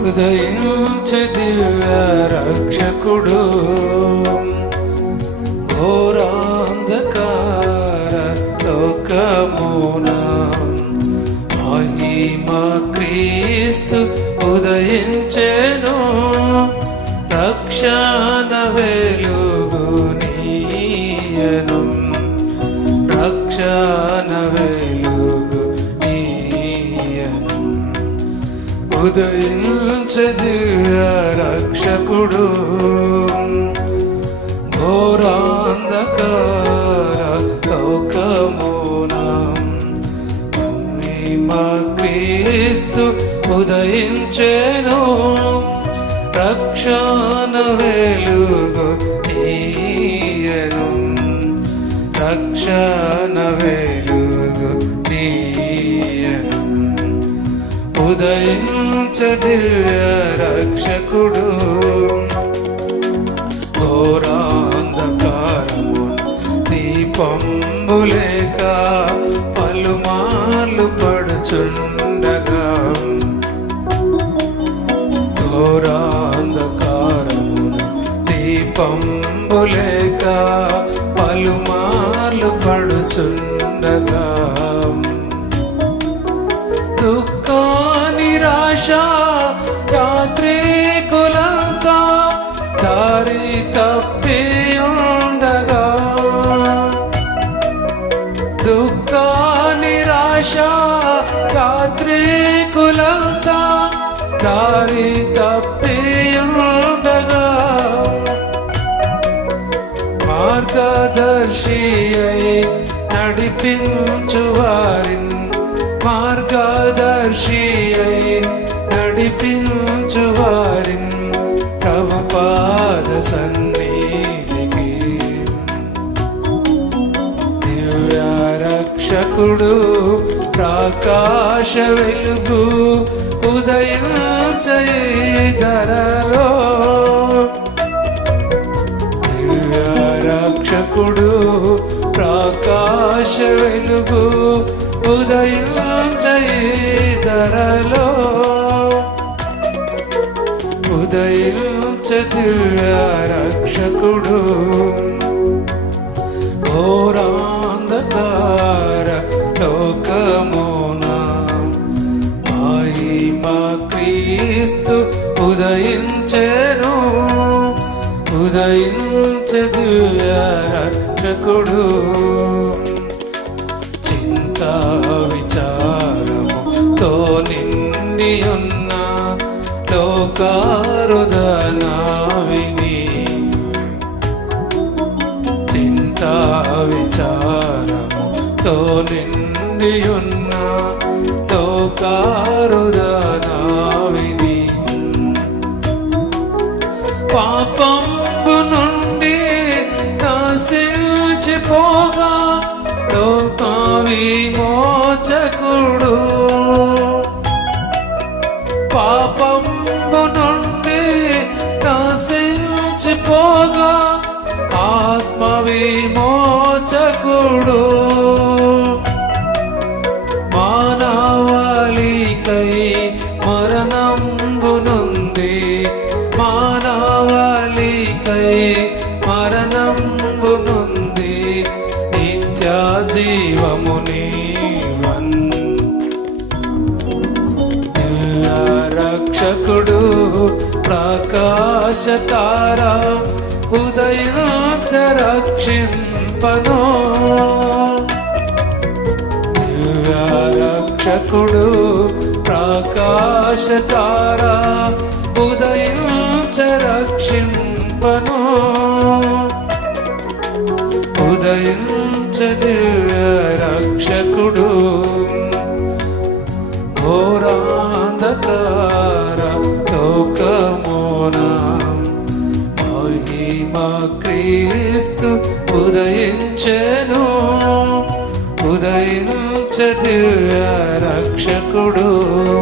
ఉదయించే దివ్య రక్షకుడు. ఘోరాంధకార లోకమున. మహిమ క్రీస్తు ఉదయించేను. రక్షణ ఉదయించది రక్షకుడు. ఘోరాంధకార లోకమున మహిమ క్రీస్తు ఉదయించేను. రక్షణ వెలుగు నీయను రక్షణ వెలుగు దివ్య రక్షకుడు. ఘోరాంధకారము దీపంబులేక పలుమార్లు పడుచుండగా. ఘోరాంధకారమును దీపంబులేక పలుమార్లు పడుచుండగా. దుఃఖ దారి తప్పి మార్గదర్శి అయి నడిపించు వారిన్. మార్గదర్శి అయి నడిపించు వారిన్. ప్రభుపాద సన్నిధికి. దివ్య రక్షకుడు ప్రకాశ వెలుగు ఉదయించే ధరలో దివ్య రక్షకుడు ప్రకాశ వెలుగు ఉదయం ధరలో ఉదయం దివ్య రక్షకుడు ఘోరాంధకార ఉదయించ రక్షకుడు. చింత విచారముతో నిండి ఉన్న లోకారుదన విని చింత విచారముతో నిండి ఉన్న లోకారుదన పాపం పాపంబు నుండి నశించిపోగా లోక విమోచకుడు పాపంబు నుండి నశించిపోగా ఆత్మ విమోచకుడు మానవాళికై మరణం జీవము జీవముని రక్షకుడు ప్రకాశ తార ఉదయించ రక్షింపను. రక్షకుడు ప్రకాశ తార ఉదయించ రక్షింపను. ఉదయం దివ్య రక్షకుడు. ఘోరాంధకార లోకమున మహిమ క్రీస్తు ఉదయించెను. ఉదయించ దివ్య రక్షకుడు.